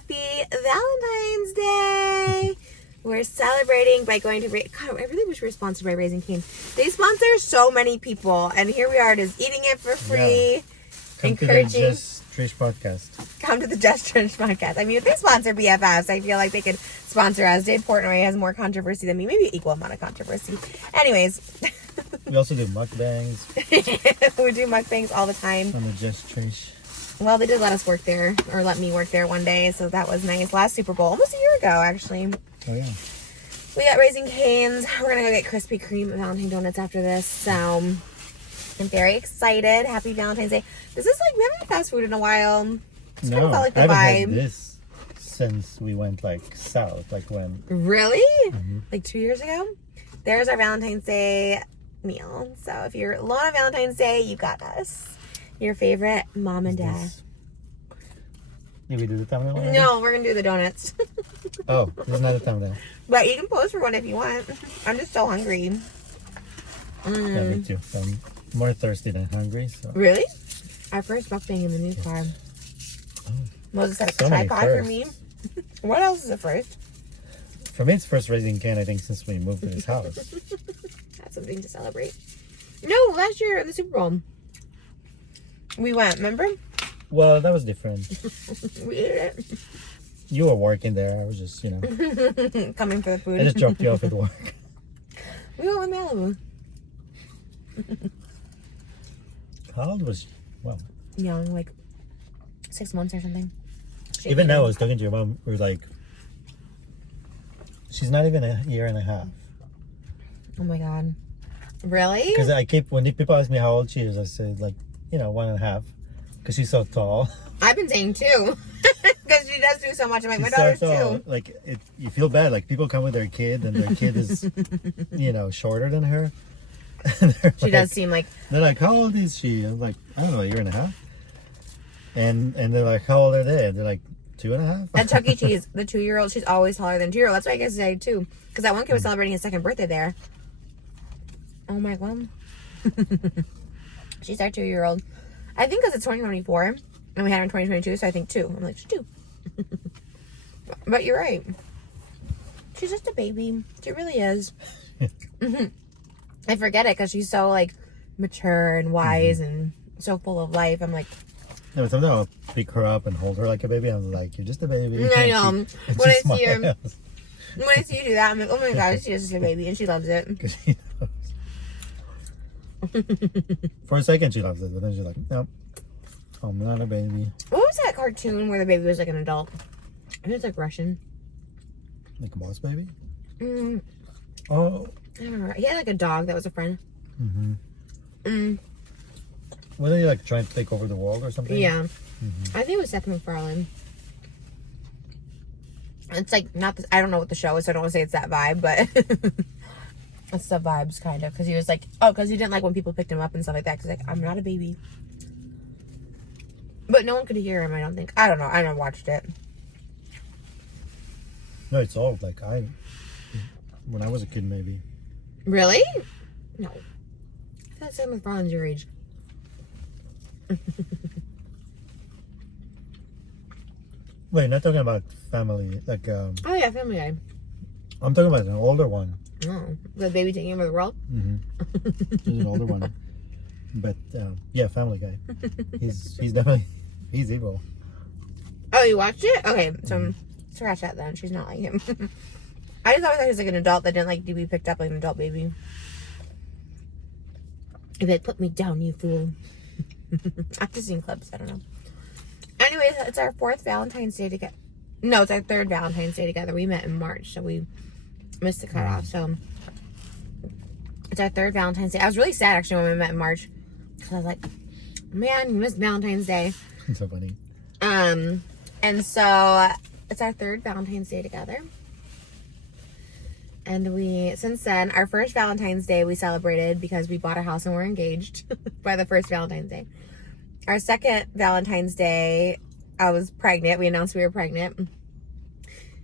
Happy Valentine's Day! We're celebrating by going to... God, I really wish we were sponsored by Raising Cane. They sponsor so many people, and here we are just eating it for free. Yeah. Come to the Just TRISH podcast. Come to the Just TRISH podcast. I mean, if they sponsor BFFs, I feel like they could sponsor us. Dave Portnoy has more controversy than me. Maybe equal amount of controversy. Anyways. We also do mukbangs. We do mukbangs all the time. On the Just TRISH. Well, they did let us work there, or let me work there one day, so that was nice. Last Super Bowl, almost a year ago, actually. Oh, yeah. We got Raising Cane's. We're going to go get Krispy Kreme Valentine donuts after this, so I'm very excited. Happy Valentine's Day. This is like, we haven't had fast food in a while. It's kind of felt like the I haven't vibe. had this since we went, like, south, like when... Really? Mm-hmm. Like 2 years ago? There's our Valentine's Day meal. So if you're alone on Valentine's Day, you got us. Your favorite mom and dad. Did we do the thumbnail already? No, we're going to do the donuts. Oh, this is not a thumbnail. But you can pose for one if you want. I'm just so hungry. Yeah, me too. I'm more thirsty than hungry. So. Really? Our first mukbang in the new car. Oh. Moses had a So many tripod for firsts. me. What else is a first? For me, it's first Raising Cane, I think, since we moved to this house. That's something to celebrate. No, last year in the Super Bowl. We went, remember? Well, that was different. We ate it. You were working there. I was just, you know. Coming for the food. I just dropped you off at work. We went with Malibu. How old was she? Well, Young, like 6 months or something. even now, I was talking to your mom. We were like, she's not even a year and a half. Oh my God. Really? Because when people ask me how old she is, I say, like, 1.5. Because she's so tall. I've been saying 2. Because she does do so much. I'm like, my She's daughter's so tall. 2. Like, you feel bad. Like, people come with their kid, and their kid is, shorter than her. She does seem like... They're like, how old is she? I'm like, I don't know, a year and a half. And they're like, how old are they? They're like, 2.5. At Chuck E. Cheese, the 2-year-old, she's always taller than 2-year-old. That's why I guess I say 2. Because that one kid was celebrating his 2nd birthday there. Oh my God. She's our 2-year-old. I think because it's 2024. And we had her in 2022, so I think 2. I'm like, she's 2. But you're right. She's just a baby. She really is. I forget it because she's so, like, mature and wise and so full of life. I'm like... No, sometimes I'll pick her up and hold her like a baby. I'm like, you're just a baby. I know. When I see you do that, I'm like, oh my gosh, she's just a baby. And she loves it. Because she knows. For a second, she loves it. But then she's like, nope. I'm not a baby. What was that cartoon where the baby was like an adult? I think it's like Russian. Like a boss baby? Mm, Oh. I don't remember. He had like a dog that was a friend. Mm-hmm. Wasn't he like trying to take over the world or something? Yeah. Mm-hmm. I think it was Seth MacFarlane. It's like not this, I don't know what the show is, so I don't want to say it's that vibe, but it's the vibes kind of. Because he was like, because he didn't like when people picked him up and stuff like that. Because like, I'm not a baby. But no one could hear him, I don't think. I don't know. I never watched it. No, it's old. Like when I was a kid, maybe. Really? No. I thought Seth MacFarlane's your age. Wait, not talking about family. Like, Oh yeah, Family Guy. I'm talking about an older one. Oh, the baby taking over the world? Mm-hmm. He's an older one. But, yeah, Family Guy. He's definitely, he's evil. Oh, you watched it? Okay, so scratch that then. She's not like him. I just always thought he was like an adult that didn't like to be picked up like an adult baby. If they put me down, you fool. I've just seen clips. I don't know. Anyways, it's our 4th Valentine's Day together. No, it's our 3rd Valentine's Day together. We met in March, so we missed the cutoff. So it's our 3rd Valentine's Day. I was really sad actually when we met in March because I was like, man, you missed Valentine's Day. It's so funny. And so it's our 3rd Valentine's Day together. And we, since then, our first Valentine's Day we celebrated because we bought a house and we're engaged by the first Valentine's Day. Our 2nd Valentine's Day, I was pregnant. We announced we were pregnant.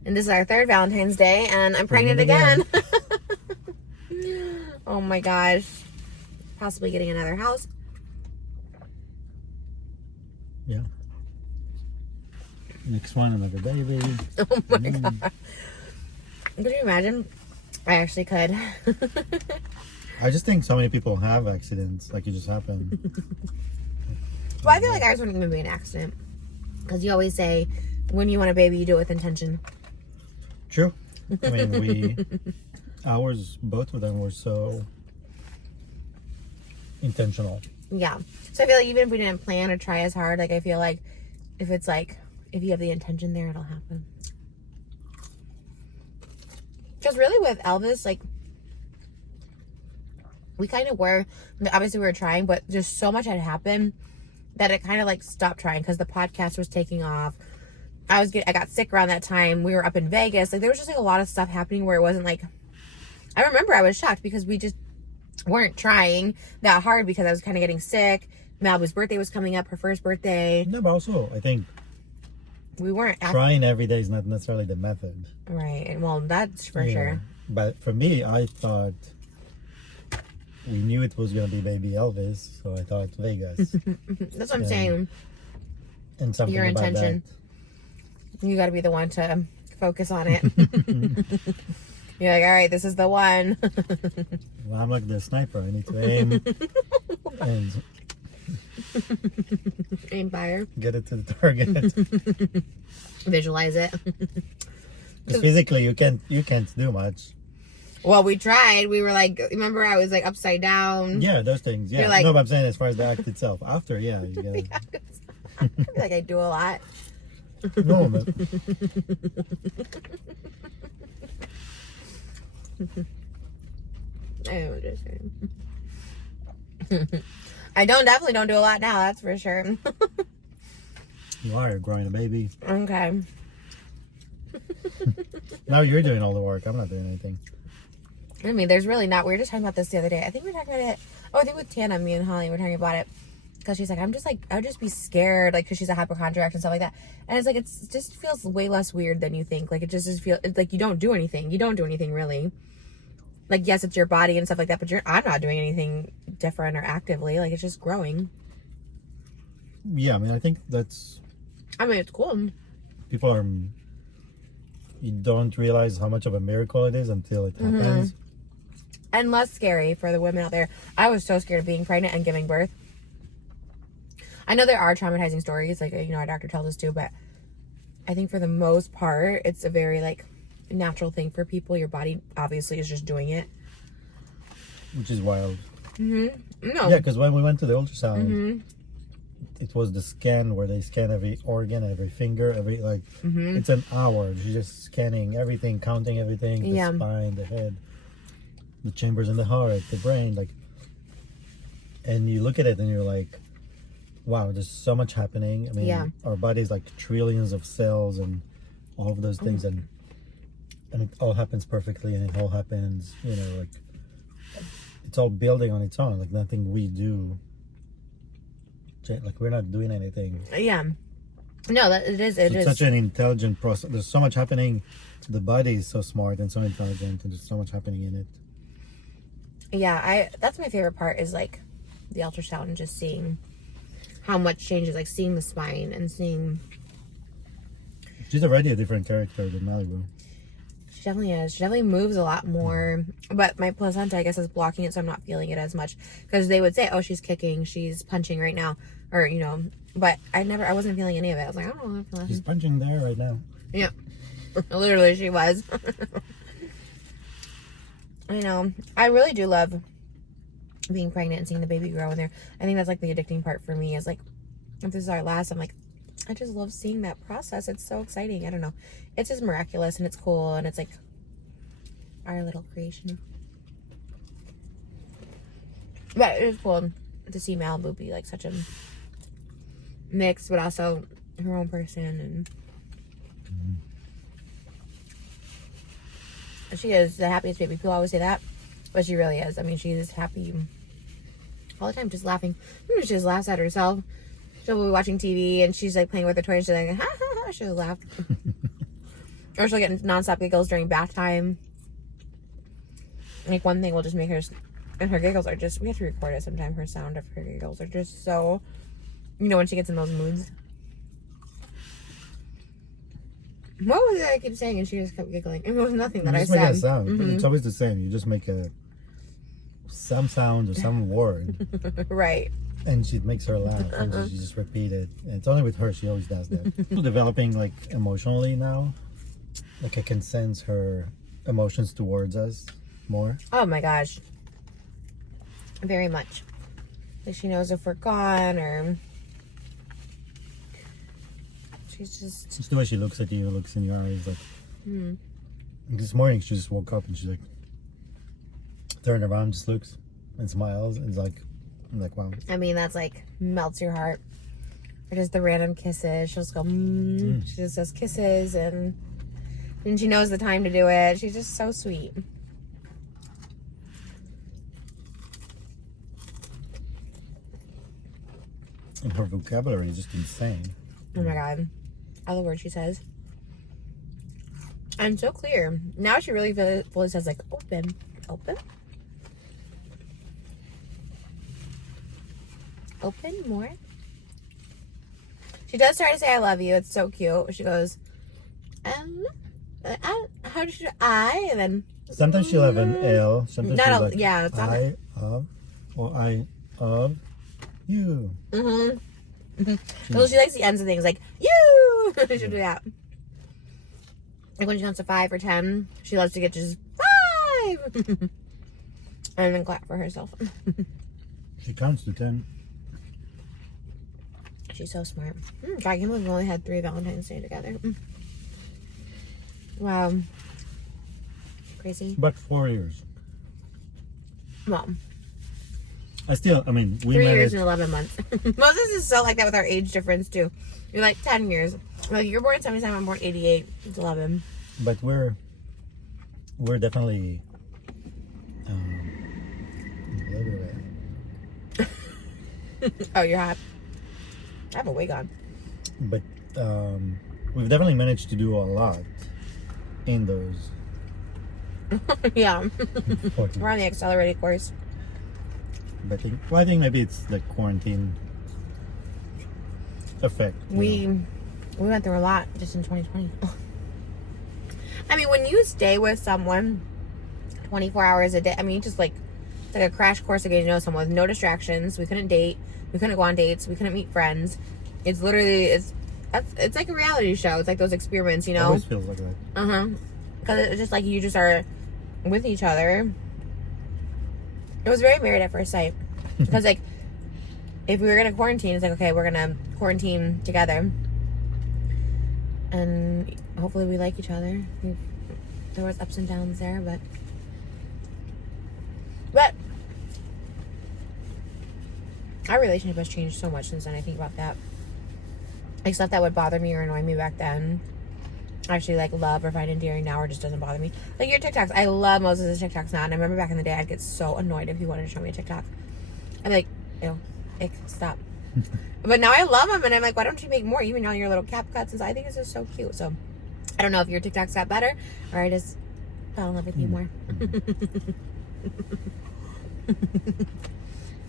And this is our 3rd Valentine's Day, and I'm pregnant again. Oh my gosh. Possibly getting another house. Yeah. Next one, another baby. Oh my god. Could you imagine? I actually could. I just think so many people have accidents. Like, it just happened. Well, I feel like ours wouldn't even be an accident. Because you always say, when you want a baby, you do it with intention. True. I mean, ours, both of them were so intentional. Yeah. So I feel like even if we didn't plan or try as hard, like, I feel like if it's like, if you have the intention there, it'll happen. Because really with Elvis, like, we kind of were, obviously we were trying, but just so much had happened that it kind of like stopped trying because the podcast was taking off. I got sick around that time. We were up in Vegas. Like, there was just like a lot of stuff happening where it wasn't like, I remember I was shocked because we just weren't trying that hard because I was kind of getting sick. Malibu's birthday was coming up, her first birthday. No, but also, I think We weren't trying every day is not necessarily the method. right. Well, that's for sure. But for me, I thought we knew it was going to be baby Elvis, so I thought Vegas. That's what I'm saying. And something Your about intention. You got to be the one to focus on it. You're like, all right, this is the one. Well, I'm like the sniper. I need to aim and Aim fire. get it to the target. Visualize it. Because physically, you can't do much. Well, we tried. We were like, remember I was like upside down. Yeah, those things. Yeah, You're like- no, but I'm saying as far as the act itself. After, yeah, you gotta. I feel like I do a lot. No, but I'm just saying. I definitely don't do a lot now, that's for sure. you are growing a baby. Okay. Now you're doing all the work. I'm not doing anything. I mean, there's really not. We were just talking about this the other day. I think we were talking about it. Oh, I think with Tana, me and Holly were talking about it. Because she's like, I would just be scared. Like, because she's a hypochondriac and stuff like that. And it's like, it just feels way less weird than you think. Like, it just feels, it's like you don't do anything. You don't do anything really. Like, yes, it's your body and stuff like that. But I'm not doing anything different or actively. Like, it's just growing. Yeah, I mean, I think that's. I mean, it's cool. People are. You don't realize how much of a miracle it is until it happens. And less scary for the women out there. I was so scared of being pregnant and giving birth. I know there are traumatizing stories, like, you know, our doctor tells us to, but I think for the most part, it's a very, like, natural thing for people. Your body obviously is just doing it. Which is wild. No. Yeah, because when we went to the ultrasound, it was the scan where they scan every organ, every finger, every, like, it's an hour. She's just scanning everything, counting everything, the spine, the head, the chambers in the heart, the brain, like, and you look at it and you're like, wow, there's so much happening. I mean, our body's like trillions of cells and all of those things, and it all happens perfectly, and it all happens, you know, like, it's all building on its own. Like, nothing we do, like, we're not doing anything. Yeah. No, it is. It's such an intelligent process. There's so much happening. The body is so smart and so intelligent, and there's so much happening in it. Yeah, that's my favorite part is, like, the ultrasound and just seeing how much changes, like seeing the spine and seeing. She's already a different character than Malibu. She definitely is. She definitely moves a lot more. But my placenta, I guess, is blocking it, so I'm not feeling it as much. Because they would say, oh, she's kicking, she's punching right now. Or, you know, but I wasn't feeling any of it. I was like, I don't know. She's punching there right now. Yeah. Literally, she was. I know. I really do love being pregnant and seeing the baby grow in there. I think that's like the addicting part for me is like, if this is our last, I'm like, I just love seeing that process. It's so exciting. I don't know. It's just miraculous and it's cool and it's like our little creation. But it is cool to see Malibu be like such a mix, but also her own person, and she is the happiest baby. People always say that, but she really is. I mean, she is happy all the time, just laughing. She just laughs at herself. She'll be watching TV and she's like playing with her toy and she's like, ha ha ha, she'll laugh. Or she'll get nonstop giggles during bath time. Like, one thing will just make her, and her giggles are just, we have to record it sometime. Her sound of her giggles are just so, you know, when she gets in those moods. What was it I keep saying? And she just kept giggling. It was nothing that I just make a said. sound. Mhm. It's always the same. You just make some sound or some word, Right. and she makes her laugh, and she just repeat it. And it's only with her. She always does that. Developing like emotionally now. Like I can sense her emotions towards us more. Oh my gosh. Very much. Like she knows if we're gone or she's just. It's the way she looks at you, looks in your eyes. Like this morning, she just woke up and she's like turned around, just looks and smiles, and it's like, I'm like, wow. I mean, that's like melts your heart. Or just the random kisses. She'll just go. She just does kisses and she knows the time to do it. She's just so sweet. And her vocabulary is just insane. Oh my god. All the words she says. And so clear. Now she really fully says like open. Open? Open more? She does try to say I love you. It's so cute. She goes, how did she do I? And then Sometimes she'll have an L. Sometimes not she'll a, like, yeah, it's not I of, or I of you. Well, she likes the ends of things like you. She'll do that. Like when she counts to 5 or 10, she loves to get just 5 and then clap for herself. She counts to 10. She's so smart. God, I can't believe we only had 3 Valentine's Day together. Wow. Crazy. But 4 years. Well, I mean, we 3 managed. years and 11 months. Moses is so like that with our age difference too. You're like 10 years. Like you're born in 77, I'm born 88. It's 11. But we're definitely Oh, you're hot. I have a wig on. but we've definitely managed to do a lot in those. Yeah. 14. We're on the accelerated course. But I think maybe it's the quarantine effect. We went through a lot just in 2020. I mean, when you stay with someone 24 hours a day, I mean, just like it's like a crash course of getting to know someone with no distractions. We couldn't date. We couldn't go on dates. We couldn't meet friends. It's literally it's like a reality show. It's like those experiments, you It know. always feels like that. Because it's just like you just are with each other. It was very Married at First Sight. Because like if we were gonna quarantine, it's like okay, we're gonna quarantine together, and hopefully we like each other. There was ups and downs there, but our relationship has changed so much since then. I think about that. Like stuff that would bother me or annoy me back then, I actually like love or find endearing now, or just doesn't bother me. Like your TikToks, I love Moses' TikToks now, and I remember back in the day, I'd get so annoyed if he wanted to show me a TikTok. I'm like, ew, ick, stop. But now I love them, and I'm like, why don't you make more? Even all your little cap cuts, and so I think it's just so cute. So I don't know if your TikToks got better, or I just fell in love with you more.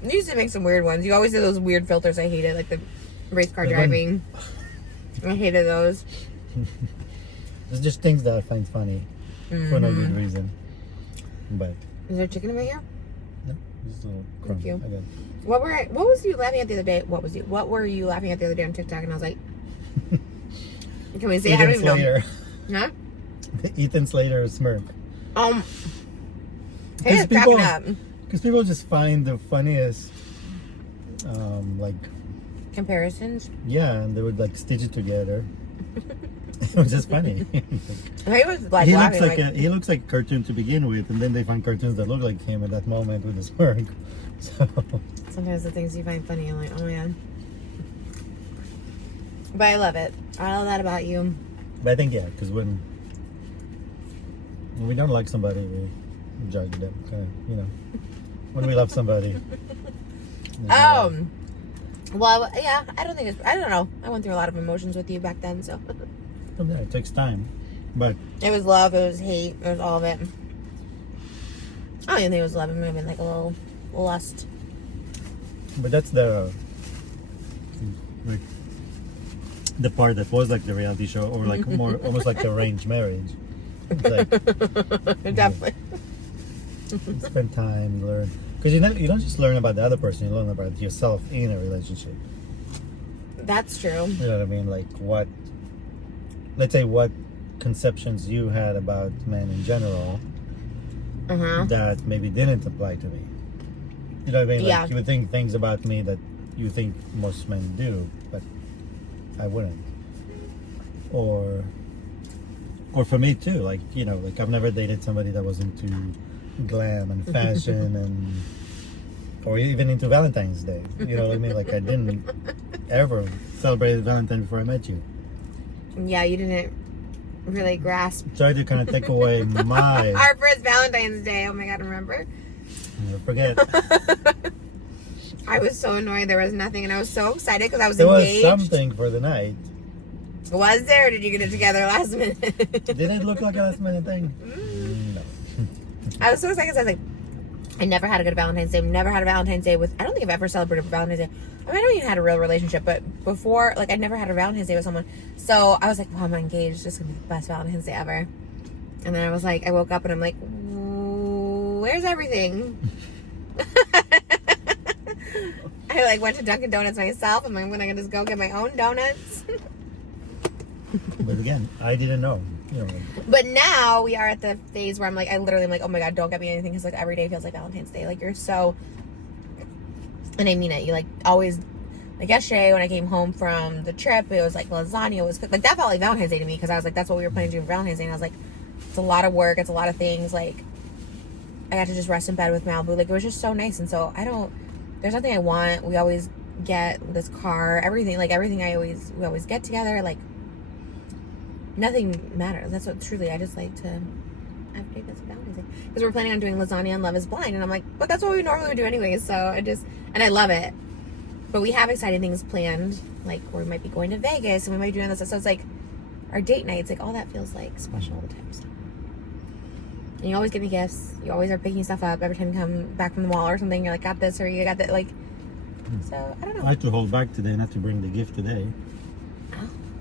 You used to make some weird ones. You always did those weird filters. I hated, like the race car driving. I hated those. It's just things that I find funny for no good reason. But is there chicken over here? no, just a little crumb. Thank you. I got it. What was you laughing at the other day? What were you laughing at the other day on TikTok? And I was like, can we say? I don't even Slater. know. Huh? Ethan Slater smirk. Hey, it's cracking up. Because people just find the funniest, like, Comparisons. yeah, and they would like stitch it together. It was just funny. He was like he laughing. looks like he looks like a cartoon to begin with, and then they find cartoons that look like him at that moment with the smirk. So sometimes the things you find funny, I'm like, oh man. But I love it. I love that about you. but I think yeah, because when we don't like somebody, we judge them. Kind of, you know, when we love somebody. Well, yeah, I don't know. I went through a lot of emotions with you back then, so. Yeah, it takes time, but It was love, it was hate, it was all of it. I don't even think it was love, it might have been like a little lust. that's the like, the part that was like the reality show, or like more almost like arranged marriage. It's like, Definitely. spend time, learn, because you don't just learn about the other person, you learn about yourself in a relationship. That's true. You know what I mean? Like let's say what conceptions you had about men in general that maybe didn't apply to me. You know what I mean? Like, you would think things about me that you think most men do, but I wouldn't. Or for me too, like, you know, like I've never dated somebody that was into glam and fashion and or even into Valentine's Day. You know what I mean? Like I didn't ever celebrate Valentine before I met you. Yeah, you didn't really grasp. Try to kind of take away my our first Valentine's Day. Oh my God, remember? Never forget. I was so annoyed there was nothing, and I was so excited because I was there engaged. Was something for the night. Was there, or did you get it together last minute? Did it look like a last minute thing? No. I was so excited because I was like, I never had a good Valentine's Day. Never had a Valentine's Day with, I don't think I've ever celebrated Valentine's Day. I mean, I don't even had a real relationship, but before, like, I never had a Valentine's Day with someone. So I was like, well, I'm engaged. This is going to be the best Valentine's Day ever. And then I was like, I woke up and I'm like, where's everything? I like went to Dunkin' Donuts myself. I'm like, I'm gonna just go get my own donuts. But again, I didn't know. You know. But now we are at the phase where I'm like, I literally am like, oh my God, don't get me anything, because like every day feels like Valentine's Day. Like you're so, and I mean it. You like always, like yesterday when I came home from the trip, it was like lasagna was cooked. Like that felt like Valentine's Day to me, because I was like, that's what we were planning to do for Valentine's Day. And I was like, it's a lot of work. It's a lot of things. Like I got to just rest in bed with Malibu. Like it was just so nice. And so there's nothing I want. We always get this car, everything, like everything we always get together. Like nothing matters. That's what truly, I just like to have cake as Valentine's Day. Because we're planning on doing lasagna and Love is Blind. And I'm like, but that's what we normally would do anyways. So and I love it. But we have exciting things planned. Like we might be going to Vegas and we might be doing this. So it's like our date nights, like all that feels like special all the time. So. And you always give me gifts. You always are picking stuff up every time you come back from the mall or something. You're like, got this, or you got that. Like, so I don't know. I had to hold back today, not to bring the gift today.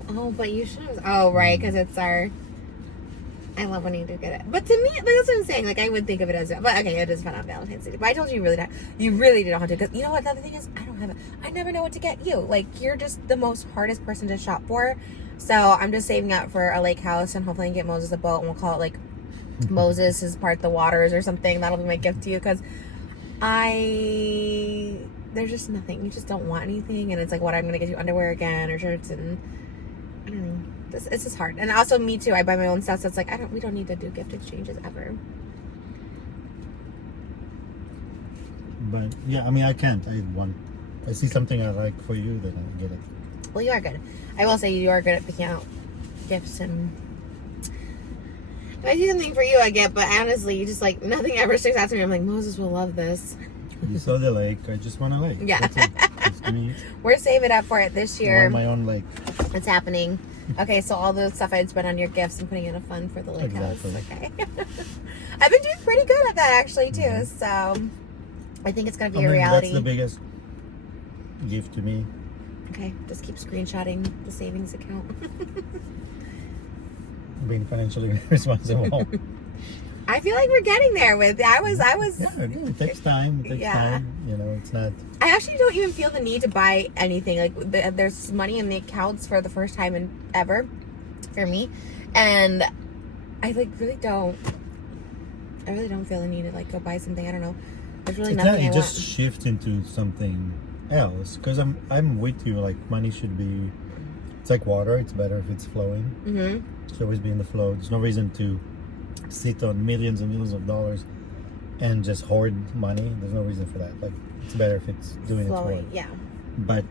Oh, but you should have. Oh, right, because it's our. I love when you do get it, but to me, like, that's what I'm saying. Like, I would think of it as, but okay, it is fun on Valentine's Day. But I told you you really didn't have to. Because you know what? The other thing is, I don't have it. I never know what to get you. Like, you're just the most hardest person to shop for. So I'm just saving up for a lake house, and hopefully I can get Moses a boat, and we'll call it like Moses is part the waters or something. That'll be my gift to you, because there's just nothing. You just don't want anything, and it's like, what, I'm gonna get you underwear again or shirts, and I don't know. It's just hard. And also me too. I buy my own stuff, so it's like we don't need to do gift exchanges ever. But yeah, I mean, I can't. I see something I like for you, then I get it. Well, you are good. I will say you are good at picking out gifts, and if I see something for you, I get. But honestly, you just like nothing ever sticks out to me. I'm like, Moses will love this. You saw the lake. I just want a lake. Yeah. That's it. We're saving up for it this year. I want my own lake. It's happening. Okay, so all the stuff I'd spent on your gifts and putting in a fund for the lake Exactly. house. Okay. I've been doing pretty good at that actually too. Mm-hmm. So I think it's gonna be a reality. That's the biggest gift to me. Okay, just keep screenshotting the savings account. Being financially responsible. I feel like we're getting there with. I was. Yeah, it takes time. It takes time. You know, it's not. I actually don't even feel the need to buy anything. Like there's money in the accounts for the first time ever for me, and I like really don't. I really don't feel the need to like go buy something. I don't know. There's really nothing. You just shift into something else, because I'm with you. Like money should be. It's like water. It's better if it's flowing. Mm-hmm. It should always be in the flow. There's no reason to sit on millions and millions of dollars and just hoard money. There's no reason for that. Like it's better if it's doing flowing, its work. yeah. But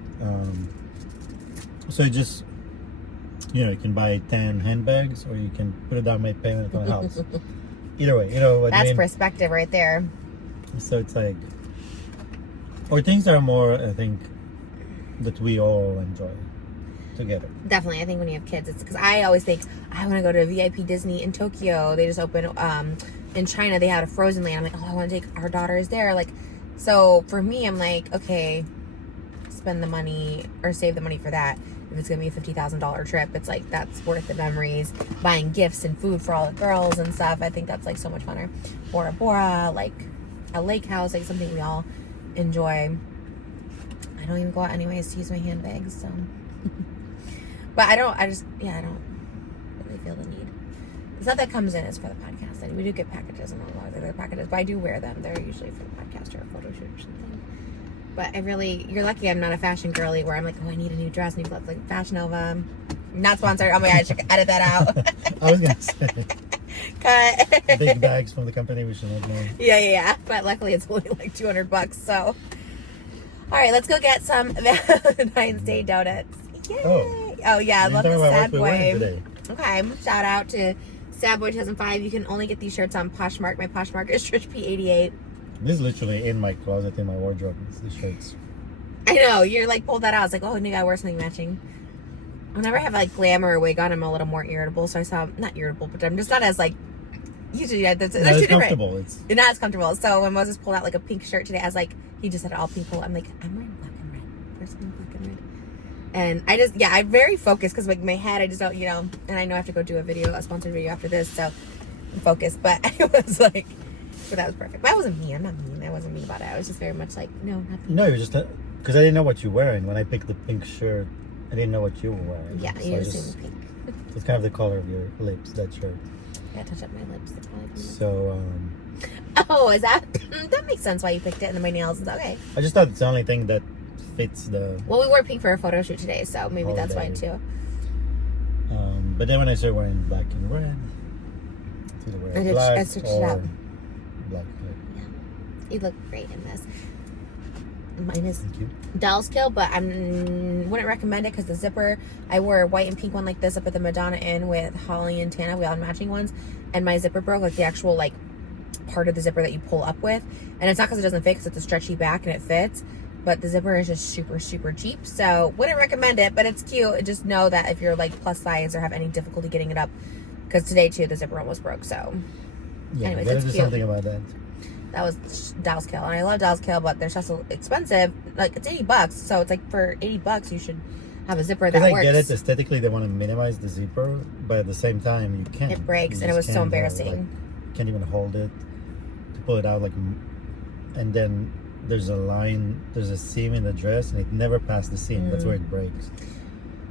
so you just, you know, you can buy 10 handbags, or you can put a down payment on a house. Either way, you know what I mean? That's perspective right there. So it's like, or things that are more, I think, that we all enjoy together. Definitely. I think when you have kids, it's because I always think I want to go to a VIP Disney in Tokyo. They just opened in China. They had a Frozen land. I'm like, oh, I want to take our daughters there. Like, so for me, I'm like, okay, spend the money or save the money for that. If it's gonna be a $50,000 trip, it's like that's worth the memories. Buying gifts and food for all the girls and stuff. I think that's like so much funner. Bora Bora, like a lake house, like something we all enjoy. I don't even go out anyways to use my handbags, so. But I don't really feel the need. The stuff that comes in is for the podcast. And we do get packages and all other packages, but I do wear them. They're usually for the podcast or a photo shoot or something. But you're lucky I'm not a fashion girly where I'm like, oh, I need a new dress, new clothes, like Fashion Nova. Not sponsored. Oh my God, I should edit that out. I was gonna say. Cut. Big bags from the company, we should not know. Yeah. But luckily it's only like $200, so. All right, let's go get some Valentine's Day donuts. Yay! Oh yeah, I love the Sad Boy. Okay, shout out to Sad Boy 2005. You can only get these shirts on Poshmark. My Poshmark is TRISH P88. This is literally in my closet, in my wardrobe. It's the shirts. I know, you're like pulled that out. I was like, oh, I gotta wear something matching. Whenever I have like glamour or wig on, I'm a little more irritable. So I saw, not irritable, but I'm just not as like, usually that's too different. Comfortable. It's not as comfortable. So when Moses pulled out like a pink shirt today, I was like, he just had all pink pull. I'm like, I'm wearing black and red. Where's something black and red? And I just, I'm very focused because like my head, I just don't, and I know I have to go do a sponsored video after this. So I'm focused, but I was like, but that was perfect. But I wasn't mean. I'm not mean. I wasn't mean about it. I was just very much like, no, not pink. No, you're just, because I didn't know what you're wearing. When I picked the pink shirt, I didn't know what you were wearing. Yeah, so you're just pink. It's kind of the color of your lips, that shirt. I gotta touch up my lips. So, oh, is that? That makes sense why you picked it. And then my nails. Okay. I just thought it's the only thing that fits the. Well, we wore pink for a photo shoot today, so maybe that's why too. But then when I started wearing black and red, it's either wearing black I switched it up. Black. Yeah, you look great in this. Mine is Thank you. Doll's Kill, but I wouldn't recommend it because the zipper. I wore a white and pink one like this up at the Madonna Inn with Holly and Tana. We all had matching ones, and my zipper broke, like the actual like part of the zipper that you pull up with. And it's not because it doesn't fit, because it's a stretchy back and it fits. But the zipper is just super, super cheap. So wouldn't recommend it, but it's cute. Just know that if you're like plus size or have any difficulty getting it up, because today too the zipper almost broke. So Yeah, anyways, there's it's cute. something about that. That was Doll's Kill, and I love Doll's Kill, but they're just so expensive. Like it's $80, so it's like for $80 you should have a zipper that works. I get it. Aesthetically, they want to minimize the zipper, but at the same time, you can't. It breaks, You and it just was so can't, embarrassing. you can't even hold it to pull it out, like, and then there's a line, there's a seam in the dress, and it never passed the seam. That's where it breaks.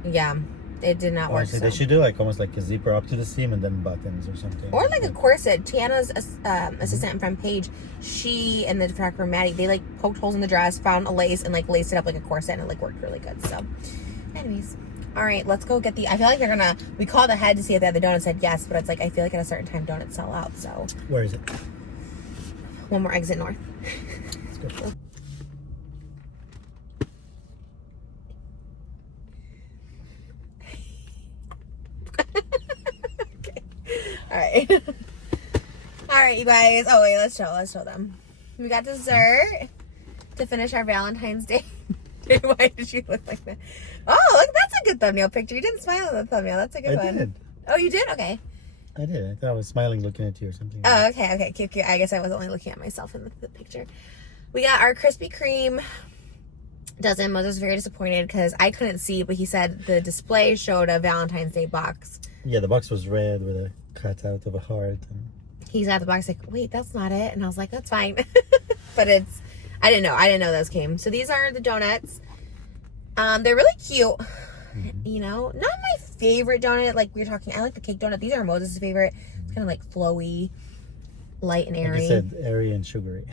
Yeah, it did not Honestly, work. they should do like almost like a zipper up to the seam and then buttons or something. Or like a corset. Tana's assistant and friend Paige, she and the photographer Maddie, they like poked holes in the dress, found a lace, and like laced it up like a corset, and it like worked really good. So, anyways, all right, let's go get the. I feel like they're gonna. We called ahead to see if they had the donuts. Said yes, but it's like I feel like at a certain time donuts sell out. So Where is it? one more exit north. Let's go. All right, you guys. Oh wait, let's show them. We got dessert to finish our Valentine's Day. Why did you look like that? Oh, look, that's a good thumbnail picture. You didn't smile at the thumbnail. That's a good one. Did. Oh, you did? Okay. I did. I thought I was smiling, looking at you or something. Oh, okay. Cute. I guess I was only looking at myself in the picture. We got our Krispy Kreme dozen. Moses was very disappointed because I couldn't see, but he said the display showed a Valentine's Day box. Yeah, the box was red with a cutout of a heart. And he's at the box like, wait, that's not it. And I was like, that's fine. But I didn't know those came. So these are the donuts. They're really cute. You know, not my favorite donut. Like we were talking, I like the cake donut. These are Moses' favorite. It's kind of like flowy, light and airy. Like you said, airy and sugary.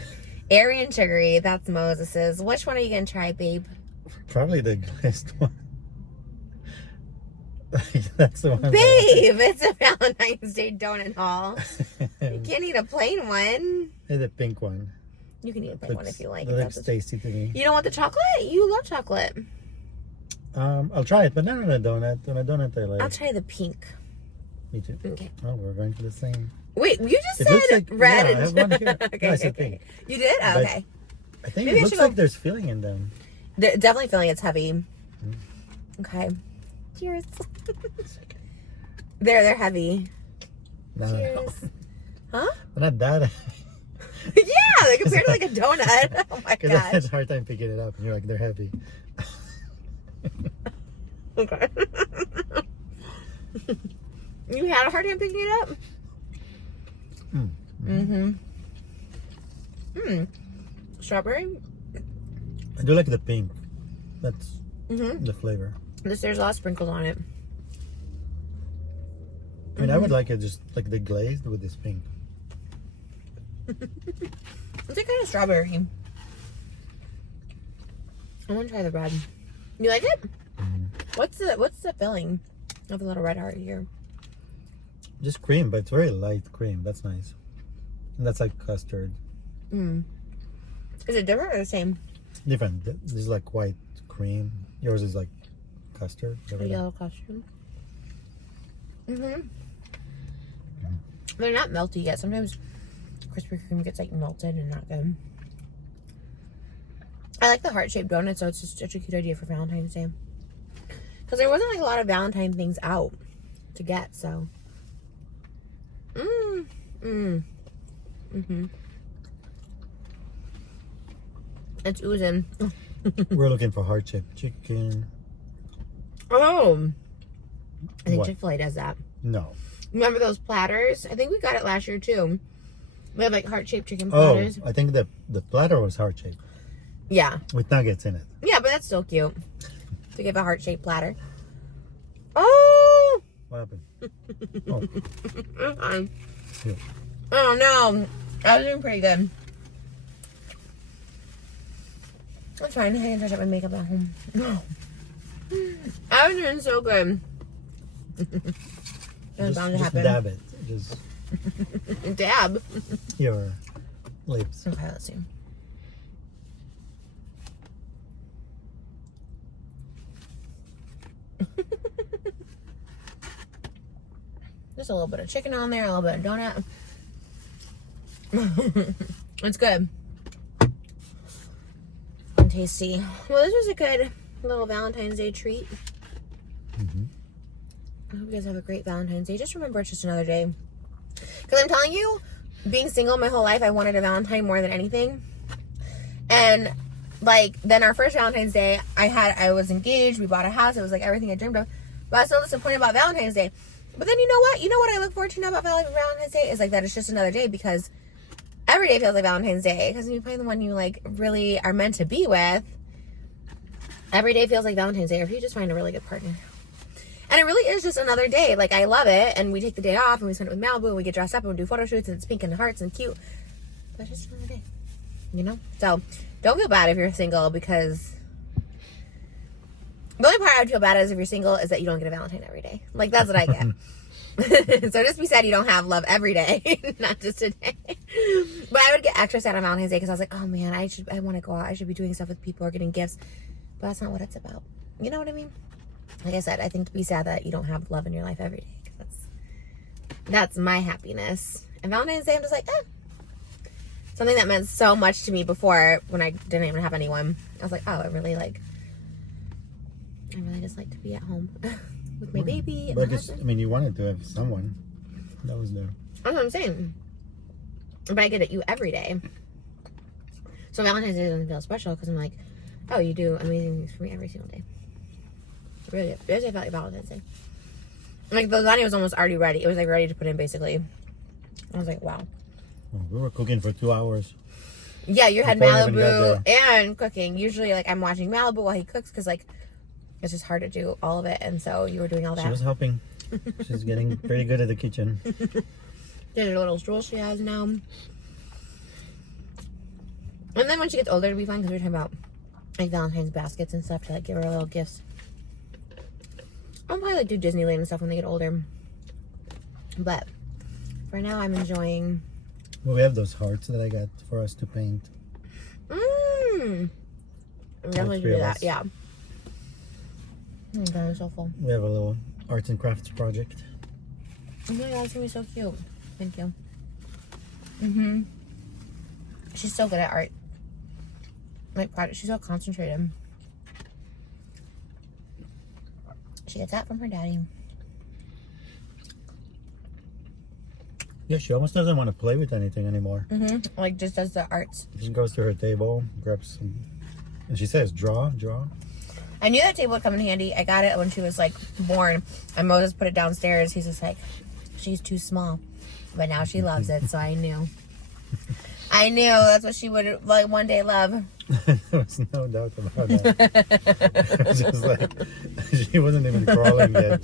Airy and sugary. That's Moses's. Which one are you gonna try, babe? Probably the best one. That's the one. Babe, it's a Valentine's Day donut haul. You can't eat a plain one. The pink one. You can eat a plain one if you like. It looks tasty to me. You don't want the chocolate? You love chocolate. I'll try it, but not on a donut. On a donut, I like. I'll try the pink. Me too. Okay. Oh, we're going for the same. Wait, you just It said looks like, red. Yeah, I have one here. Okay, No, I said pink. You did? Oh, But okay. I think Maybe it I looks should like go- there's filling in them. They're definitely feeling it's heavy. Okay. Cheers. They're heavy. No, Cheers. Huh? They're not that. Yeah, they're compared to like a donut. Oh my Because I had gosh. a hard time picking it up, and you're like, they're heavy. Okay. You had a hard time picking it up? Strawberry? I do like the pink. That's the flavor. There's a lot of sprinkles on it. I mean, I would like it just like the glazed with this pink. It's like kind of strawberry. I want to try the bread. You like it? What's the filling of the little red heart here? Just cream, but it's very light cream. That's nice. And that's like custard. Is it different or the same? Different. This is like white cream. Yours is like custard. A yellow custard. They're not melty yet. Sometimes Krispy Kreme gets like melted and not good. I like the heart-shaped donut, so it's just such a cute idea for Valentine's Day. Because there wasn't like a lot of Valentine things out to get, so. It's oozing. We're looking for heart-shaped chicken. Oh. I think What? Chick-fil-A does that. No. Remember those platters? I think we got it last year too. We have like heart-shaped chicken platters. I think the platter was heart-shaped. Yeah. With nuggets in it. Yeah, but that's still cute. To give a heart-shaped platter. Oh! What happened? Here. Oh no. I was doing pretty good. That's fine. I can touch up my makeup at home. I was doing so good. It was bound to happen. Dab it. Just Dab. your lips. Okay, let's see. Just a little bit of chicken on there, a little bit of donut. It's good. And tasty. Well, this was a good little Valentine's Day treat. I hope you guys have a great Valentine's Day. Just remember, it's just another day. Because I'm telling you, being single my whole life, I wanted a Valentine more than anything. And like, then our first Valentine's Day, I was engaged, we bought a house, it was like everything I dreamed of. But I was still disappointed about Valentine's Day. But then you know what? You know what I look forward to now about Valentine's Day? Is like that it's just another day, because every day feels like Valentine's Day. Because when you find the one you like really are meant to be with, every day feels like Valentine's Day. Or if you just find a really good partner. And it really is just another day. Like, I love it. And we take the day off and we spend it with Malibu and we get dressed up and we do photo shoots and it's pink and hearts and cute. But it's just another day. You know? So, don't feel bad if you're single, because the only part I would feel bad is if you're single is that you don't get a Valentine every day. Like, that's what I get. So just be sad you don't have love every day, not just today. But I would get extra sad on Valentine's Day because I was like, oh man, I want to go out. I should be doing stuff with people or getting gifts. But that's not what it's about. You know what I mean? Like I said, I think to be sad that you don't have love in your life every day. 'Cause that's my happiness. And Valentine's Day, I'm just like, something that meant so much to me before when I didn't even have anyone. I was like, oh, I really just like to be at home with my baby and But my husband. I mean, you wanted to have someone that was there. That's what I'm saying. But I get it, you every day. So Valentine's Day doesn't feel special because I'm like, oh, you do amazing things for me every single day. Really, it felt like Valentine's Day. Like, the lasagna was almost already ready. It was like ready to put in, basically. I was like, wow. Well, we were cooking for 2 hours. Yeah, you had Before I even Malibu got and cooking. Usually, like, I'm watching Malibu while he cooks because, like, it's just hard to do all of it. And so you were doing all that. She was helping. She's getting pretty good at the kitchen. There's her little stool she has now. And then when she gets older, it'll be fun because we're talking about, like, Valentine's baskets and stuff to, like, give her little gifts. I'll probably like do Disneyland and stuff when they get older. But for now, I'm enjoying. Well, we have those hearts that I got for us to paint. I'm definitely three do of that. us. Yeah. Oh, God, I'm so full. We have a little arts and crafts project. Oh my God, it's gonna be so cute. Thank you. She's so good at art. Like, project. She's so concentrated. She gets that from her daddy. Yeah, she almost doesn't want to play with anything anymore. Like, just does the arts. She goes to her table, grabs some, and she says, draw. I knew that table would come in handy. I got it when she was like born, and Moses put it downstairs. He's just like, she's too small, but now she loves it. So I knew that's what she would like one day love. There was no doubt about that. It was just like she wasn't even crawling yet.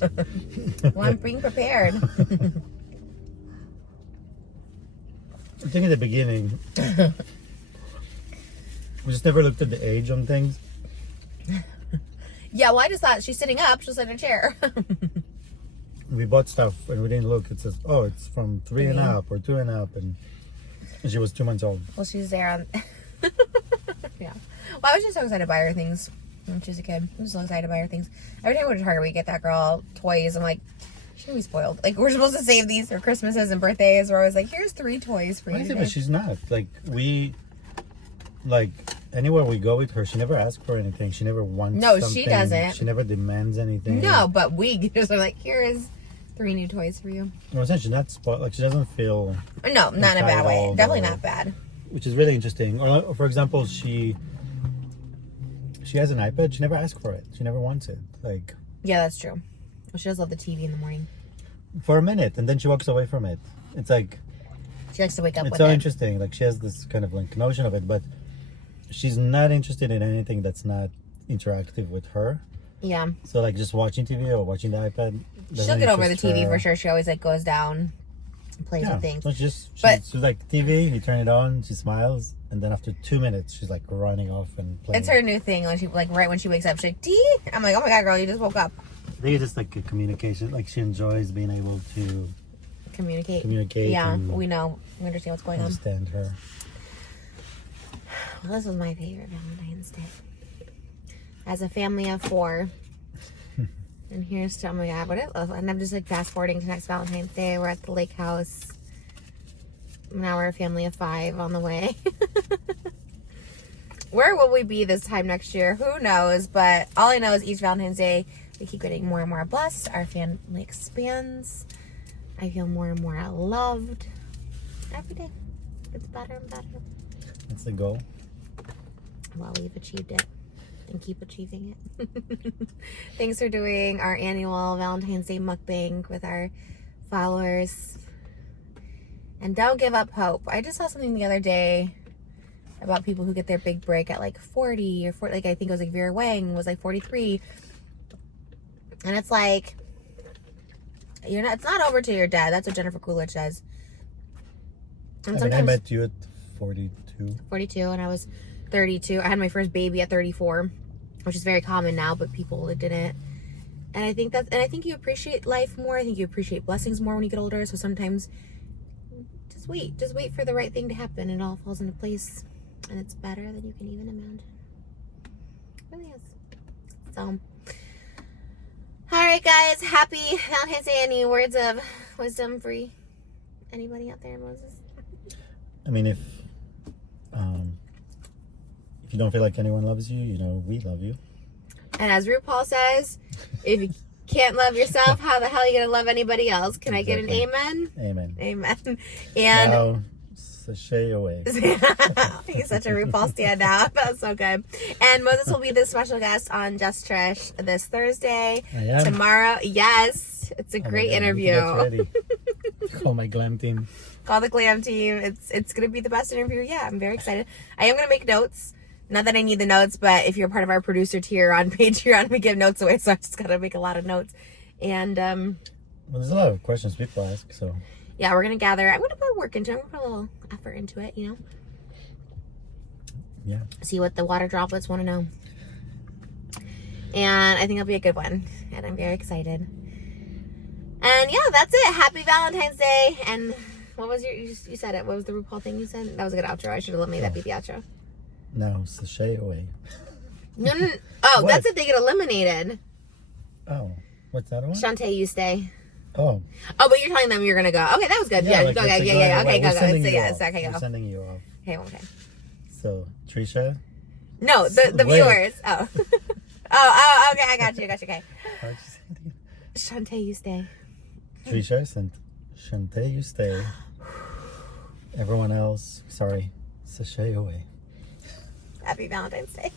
Well, I'm being prepared. I think in the beginning, we just never looked at the age on things. Yeah, well, I just thought she's sitting up. She'll sit in a chair. We bought stuff and we didn't look. It says, oh, it's from 3 and up or 2 and up, and she was 2 months old. Well, she's there on. Yeah. Well, I was just so excited to buy her things when she was a kid. I was so excited to buy her things. Every time we go to Target, we get that girl toys. I'm like, she's gonna be spoiled. Like, we're supposed to save these for Christmases and birthdays. We're always like, here's 3 toys for you today. But she's not. Like, anywhere we go with her, she never asks for anything. She never wants something. No, she doesn't. She never demands anything. No, but we just are like, here is 3 new toys for you. No, she's not spoiled. Like, she doesn't feel... No, not in a bad way. Definitely not bad. Which is really interesting. Or, for example, she has an iPad. She never asks for it. She never wants it. Like... Yeah, that's true. Well, she does love the TV in the morning. For a minute, and then she walks away from it. It's like... She likes to wake up with it. It's so interesting. Like, she has this kind of like notion of it, but she's not interested in anything that's not interactive with her. Yeah. So, like, just watching TV or watching the iPad. She'll get over the TV for sure. She always like goes down and plays with things. So she's like TV, you turn it on, she smiles, and then after 2 minutes she's like running off and playing. It's her new thing. When she like right when she wakes up, she's like, "Dee?" I'm like, "Oh my god, girl, you just woke up." I think it's just like a communication. Like, she enjoys being able to communicate. Yeah, we know. We understand what's going on. Understand her. Well, this was my favorite Valentine's Day. As a family of 4. And here's to, oh my god, and I'm just like fast forwarding to next Valentine's Day. We're at the lake house. Now we're a family of 5 on the way. Where will we be this time next year? Who knows? But all I know is each Valentine's Day, we keep getting more and more blessed. Our family expands. I feel more and more loved. Every day, it's better and better. That's the goal. Well, we've achieved it. And keep achieving it. Thanks for doing our annual Valentine's Day mukbang with our followers. And don't give up hope. I just saw something the other day about people who get their big break at like 40 or 40. Like, I think it was like Vera Wang was like 43. And it's like, it's not over till you're dead. That's what Jennifer Coolidge says. And I met you at 42. 42, and I was 32. I had my first baby at 34, which is very common now, but people didn't. And I think you appreciate life more. I think you appreciate blessings more when you get older. So sometimes just wait for the right thing to happen. It all falls into place, and it's better than you can even imagine. It really is. So, all right, guys, happy Valentine's Day. Any words of wisdom for anybody out there, Moses? I mean, if you don't feel like anyone loves you, we love you. And as RuPaul says, if you can't love yourself, how the hell are you going to love anybody else? Can I get an amen? Amen. Amen. And now, sashay away. He's such a RuPaul stand now. That's so good. And Moses will be the special guest on Just Trish this Thursday. I am. Tomorrow. Yes. It's a great interview. Get ready. Call my glam team. Call the glam team. It's going to be the best interview. Yeah, I'm very excited. I am going to make notes. Not that I need the notes, but if you're part of our producer tier on Patreon, we give notes away, so I just gotta make a lot of notes. And well, there's a lot of questions people ask, so yeah, we're gonna gather. I'm gonna put work into it. I'm gonna put a little effort into it, Yeah. See what the water droplets want to know. And I think it'll be a good one, and I'm very excited. And yeah, that's it. Happy Valentine's Day. And what was you said it? What was the RuPaul thing you said? That was a good outro. I should have made that be the outro. Now, sashay away. No. Oh, What? that's if they get eliminated. Oh, what's that one? Shantae, you stay. Oh, but you're telling them you're gonna go. Okay, that was good. Yeah, like, go. it's like, Yeah. Okay, go. sending you Yes, off. okay, We're go. sending you off. Okay. So, Trisha. No, the Wait. viewers. Oh. Oh, okay, I got you. Okay. How'd you say it again? Shantae, you stay. Trisha sent Shantae, you stay. Everyone else, sorry, sashay away. Happy Valentine's Day.